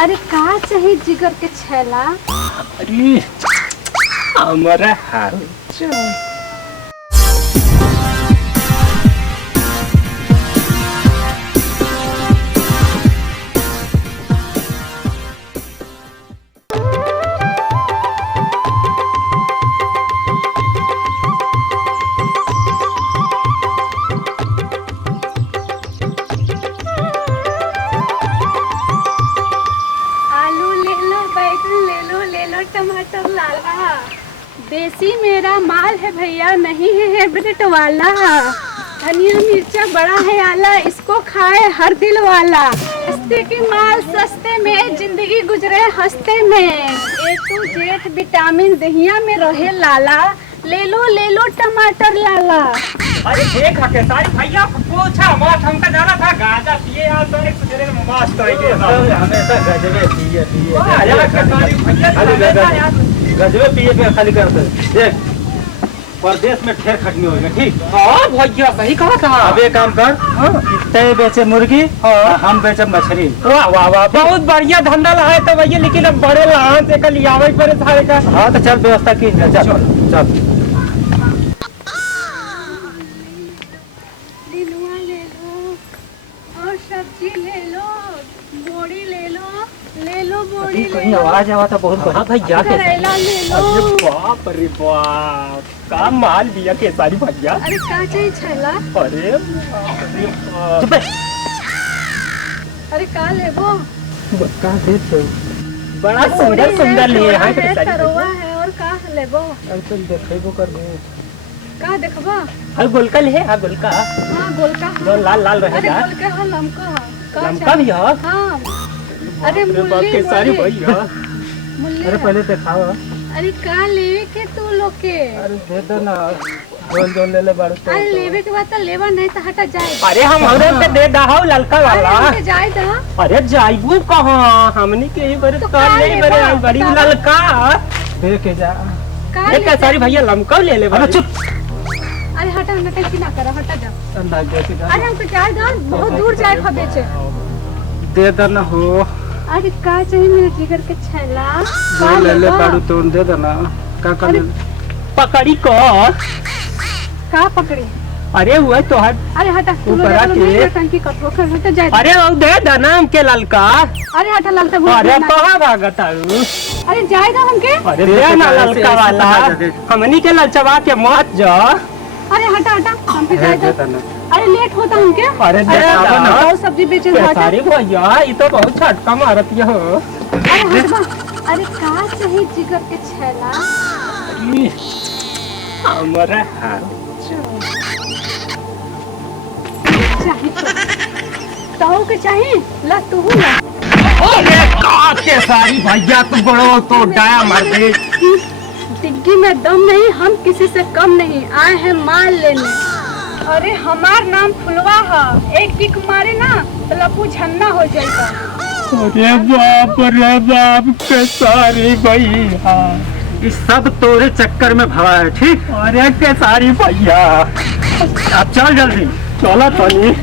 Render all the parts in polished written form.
अरे का चाहिए जिगर के छैला? अरे हमारा हाल टमाटर लाला देसी मेरा माल है भैया, नहीं है हाइब्रिड वाला। धनिया मिर्चा बड़ा है आला, इसको खाए हर दिल वाला। सस्ते की माल सस्ते में, जिंदगी गुजरे हंसते में। A to Z vitamin Dahiya में रहे लाला, ले लो टमाटर लाला। अरे देख के सारी भैया पूछा मत, हमका जाना था गांजा पिए यार तो एक दूसरे में मस्त है के हमेशा गजबे पिए यार के सारी भैया गजबे पिए पे खाली करते देख। परदेश में ठेर खटनी होगा ठीक। हां भैया सही कहा था। अब एक काम कर, तय बेचे मुर्गी और हम बेचे मछली। वाह वाह वाह बहुत बढ़िया धंधा है तो भैया, लेकिन अब बड़े लान से कल आवे पड़े सारे का। हां तो चल व्यवस्था की चल सब्जी ले लो बोड़ी कहीं आवाज आवा था बहुत बड़ा भैया के। करेला ले लो। अरे बाप रे बाप का माल दिया के सारी भैया। अरे का चाहिए छैला? अरे चुप अरे का लेबो? का देत हो बड़ा सुंदर सुंदर ले है के सारी तरोवा है और का लेबो? अब तुम देखैबो करबो का देखबा? हां गोलका ले। हां गोलका। हां गोलका जो लाल लाल रहेगा। अरे गोलका है लमका है। लमका भी है। हां अरे मुल्ली के सारी भैया। अरे पहले तो खाओ। अरे का लेवे के तू लोग के? अरे दे दो ना, जोन ले ले बाड़ू तो। अरे लेवे के बाद तो लेवा नहीं तो हटा जाए। अरे हम हमरे पे दे दहाओ ललका वाला। अरे जाए दा। अरे जाइबू कहां, हमनी के ही बरे तो कर नहीं बरे बड़ी ललका दे के जा। एक सारी भैया लमका ले ले। अरे चुप। अरे हटा ना, टेंशन ना करो, हटा जा। अंदाज कैसे जा। अरे हमको जाए दा, बहुत दूर जाए खा बेचे। दे दो ना हो। अरे का चाहिए मेरे जिगर के छैला? ले ले बाड़ू तो दे दो ना। का कर पकड़ी को का पकड़ी? अरे हुआ तो हट। अरे हटा तू ऊपर आके टंकी कटो कर हटा जाए। अरे वो दे देना हमके ललका। अरे हटा ललका। अरे कहां भागत आऊ? अरे जाए दा हमके। अरे दे ना ललका वाला, हमनी के ललचवा के मत जा। अरे हटा हमके जाए दा। अरे लेट होता हमके। अरे बहुत सब्जी बेचे सारी भैया ये तो बहुत छटका मारत हो। अरे हटवा। अरे का चाहिए जिगर के छैला? हमारा हाल ताऊ के चाहिए ला तू ला। अरे का के सारी भैया तू बड़ो तो डाया मार दे। डिग्गी में दम नहीं, हम किसी से कम नहीं, आए हैं माल लेने। अरे हमार नाम फुलवा है, एक किक मारे ना तो लपू झन्ना हो जाएगा। अरे बाप के सारी भैया इस सब तोरे चक्कर में भरा है ठीक। अरे के सारी भैया अब चल जल्दी चलो तनी।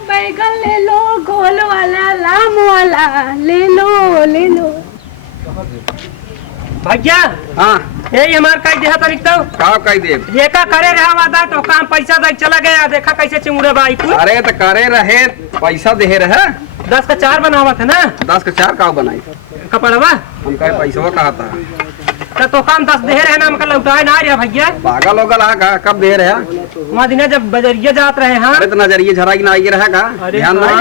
बैगन ले लो, गोल वाला लाम वाला ले लो। भैया हाँ यही हमार कई देहा तारीख तो का कई दे। ये का करे रहा वादा तो काम पैसा दे चला गया, देखा कैसे चिंगड़े बाई को। अरे तो करे रहे पैसा दे रहे 10 का 4 बनावा था ना। 10 का 4 का बनाई कपड़वा हम कहे पैसा कहा था तो काम 10 दे रहे ना, हमका लौटाए ना रहा भैया। पागल होगल है कब दे रहे? वहाँ दिन जब बजरिया जात रहे हैं। अरे तो नजरिए झरा की ना आई रहेगा ध्यान नहीं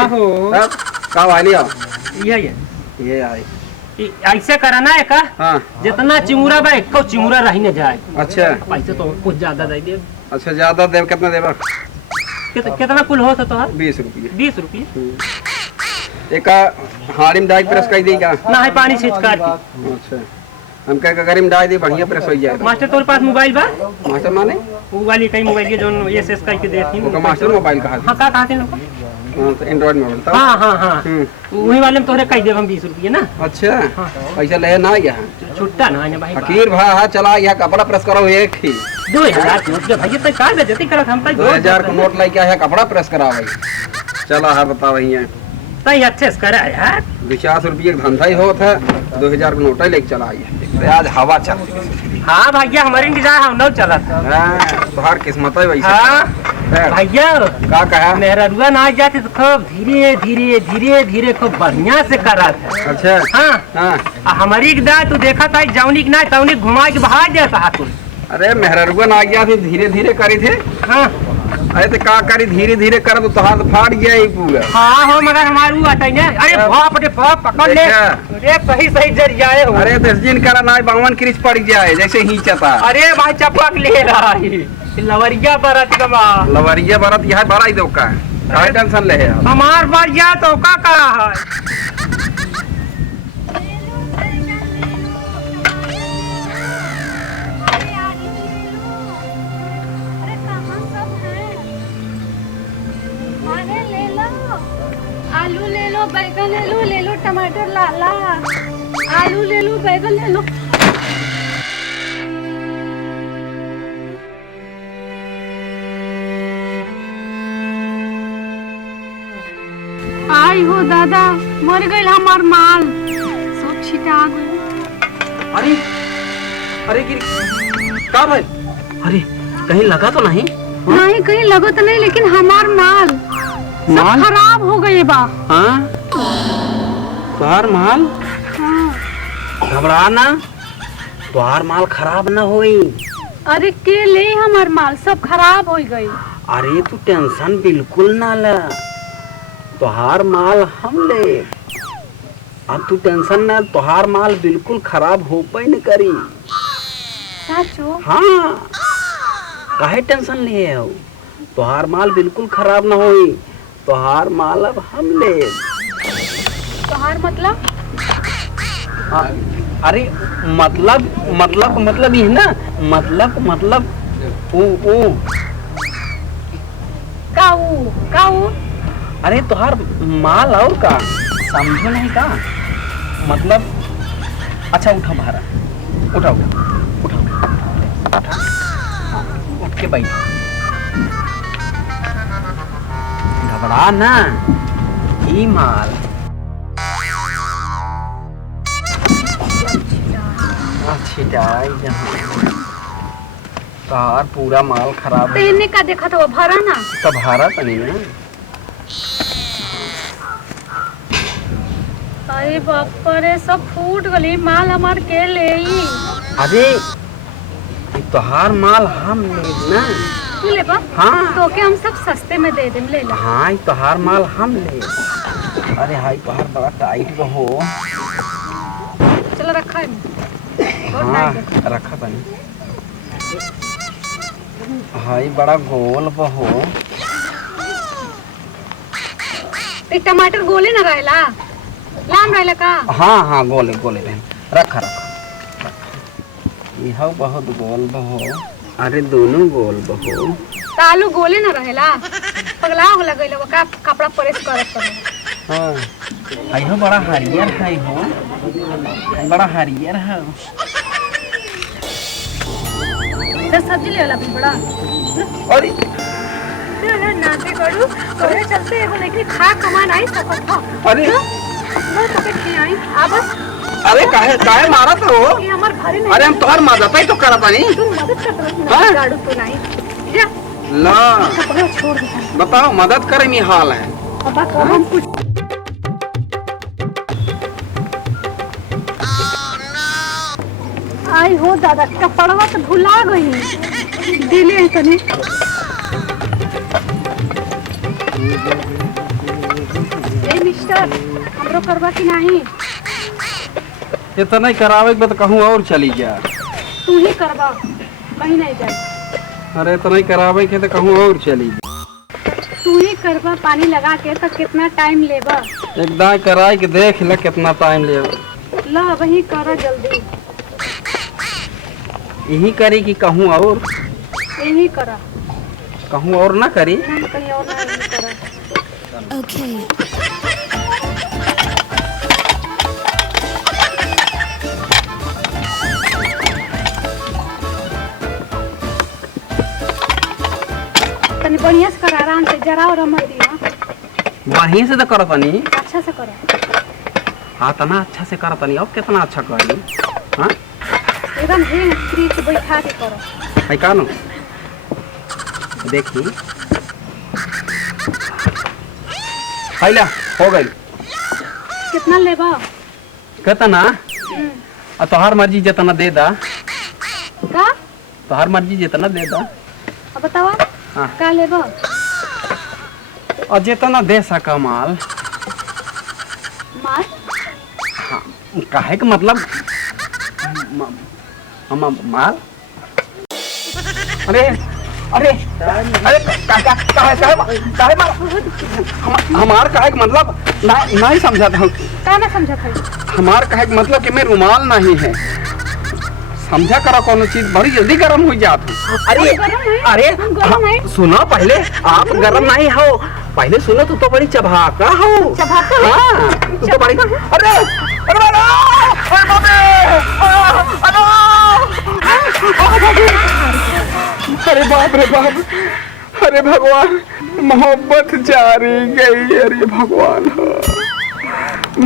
का वाली ये आई ऐसे करना है का। हाँ जितना चिंगुरा बा एक चिंगुरा रही न जाए। अच्छा पैसे तो कुछ ज्यादा दे दे। अच्छा ज्यादा देव कितना देवा? कितना कुल हो तो 20 रुपये। 20 रुपये एक हाड़ी में डाई प्रेस कर देगा ना है पानी छींच काट। अच्छा हम कह गरीब डाई दे बढ़िया प्रेस हो जाएगा। मास्टर तोरे पास मोबाइल बा? मास्टर माने वो वाली कई मोबाइल के जो एसएस करके देती वो मास्टर मोबाइल कहा। हां का कहते हैं हाँ तो एंड्रॉइड में बोलता हाँ हाँ हाँ वही वाले में तोहरे कह देब हम 20 रुपये ना। अच्छा हाँ। पैसा ले ना गया छुट्टा ना भाई फकीर भा हाँ चला यहाँ कपड़ा प्रेस करो एक ही 2000 नोट के भाई तो का बेइज्जती करत हम 2000 का नोट लेके आया कपड़ा प्रेस करा भाई चला है बताओ यहाँ तई अच्छे से करा यार 50 रुपये का धंधा ही होता है 2000 का नोट ही लेके चला आइए आज हवा चल हाँ भैया हमारे इंतजार हम न चला तुम्हार किस्मत है वैसे हाँ भैया का कहा मेहरुआ ना जाती तो खूब धीरे धीरे धीरे धीरे खूब बढ़िया से करा था। अच्छा हाँ हाँ हमारी दा तू देखा था जौनी की ना तौनी घुमा के बहा देता तू। अरे मेहरुआ ना गया थी धीरे धीरे करी थे। हाँ अरे तो का करी धीरे धीरे कर तो हाथ फाड़ गया ही पूरा। हाँ हो मगर हमारू आता है ना। अरे बाप रे बाप पकड़ ले अरे सही सही जरियाए हो। अरे 10 दिन करा ना 52 क्रिच पड़ जाए जैसे ही चता। अरे भाई चपक ले रहा है लवरिया बरत कमा लवरिया बरत यह बड़ा ही दो का काय टेंशन ले है हमार बार जा तो का करा है। आलू ले लो बैगन ले लो टमाटर लाला आलू ले लो बैगन ले लो। आई हो दादा मर गई हमार माल सब छिटा गई। अरे अरे का भाई अरे कहीं लगा तो नहीं? नहीं कहीं लगा तो नहीं लेकिन हमार माल सब खराब हो गए बा। हाँ तुहार माल घबरा ना तुहार माल खराब ना होई। अरे के ले हमार माल सब खराब हो गई। अरे तू टेंशन बिल्कुल ना ले तुहार माल हम ले अब तू टेंशन ना तुहार माल बिल्कुल खराब हो पाई न करी। साचो हाँ काहे टेंशन लिए हो तुहार माल बिल्कुल खराब ना होई तुहार माल अब हम ले। तुहार मतलब? अरे मतलब ये ना मतलब ओ काऊ अरे तुहार माल और का समझो नहीं का मतलब। अच्छा उठा भारा उठा उठ के बैठ घबरा ना ई माल छिटाई जहाँ तार पूरा माल खराब है। तेने का देखा था वो भरा ना तब भरा तो नहीं है। अरे बाप रे सब फूट गली माल हमार के ले। अरे तुहार माल हम ले ना तू ले बा। हाँ तो के हम सब सस्ते में दे देम ले ला। हाँ तुहार माल हम ले। अरे हाई तुहार बड़ा टाइट बहो। चलो रखा है हाँ रखा बनी हाई बड़ा गोल बहो। टमाटर गोले ना रहेला लाम रहेला का? हाँ गोले बहन रखा यह बहुत गोल बहो। अरे दोनों गोल बहो। आलू गोले ना रहेला पगला हो गइल वो का कपड़ा प्रेस करत कर। हाँ आइहो बड़ा हरियर है हो बड़ा हरियर है। तो सब्जी ले वाला बड़ा अरे नाचे करू तोरे चलते एगो लेकिन खा कमान आई सकत था। अरे मैं तो के आई आ बस। अरे काहे मारत हो? ये हमार घरे नहीं। अरे हम तोहर मदद ही तो करत नहीं। तू मदद कर रहा गाड़ू तो नहीं जा ला कपड़ा छोड़ दे। बताओ मदद करे में हाल है। अब हम कुछ आई हो दादा कपड़वा तो भुला गई दिले तने। ए मिस्टर हमरो करवा कि नहीं? ये तो नहीं करावे के तो कहूँ और चली गया। तू ही करवा कहीं नहीं जाए। अरे तो नहीं करावे के तो कहूँ और चली तू ही करवा पानी लगा के तो कितना टाइम लेबा? एकदम कराई के देख ले कितना टाइम ले। ला वही करा जल्दी। यही करी कि कहूँ और? यही करा कहूँ और ना करी? कहीं और ना करा। Okay. तनी बढ़िया से कर, आराम से, जरा और मत दियो। बढ़िया से तो करो तनी। अच्छा से करो। हाँ तना अच्छा से करो तनी। अब कितना अच्छा करी। हाँ एकदम हिल फ्रीज बैठा के करो। है का नो देखी हैला हो गई। कितना लेबा? कितना तोहार मर्जी जितना दे दा। का? तोहार मर्जी जितना दे दा। अब बतावा। हाँ। का लेबा? और जितना दे सका माल। माल? हाँ काहे का मतलब माल। अरे अरे अरे काहे मार हमार काहे का मतलब नहीं समझा था। का ना समझा था? हमार काहे का मतलब कि मैं रुमाल नहीं है। समझा करो कोनो चीज बड़ी जल्दी गर्म हो जाती। अरे अरे गरम है? सुनो पहले। आप गर्म नहीं हो, पहले सुनो। तू तो बड़ी चबाका हो। चबाका? हाँ तू तो बड़ी। अरे अरे अरे बाप रे बाप। अरे भगवान मोहब्बत जारी गई। अरे भगवान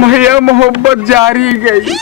भैया मोहब्बत जारी गई।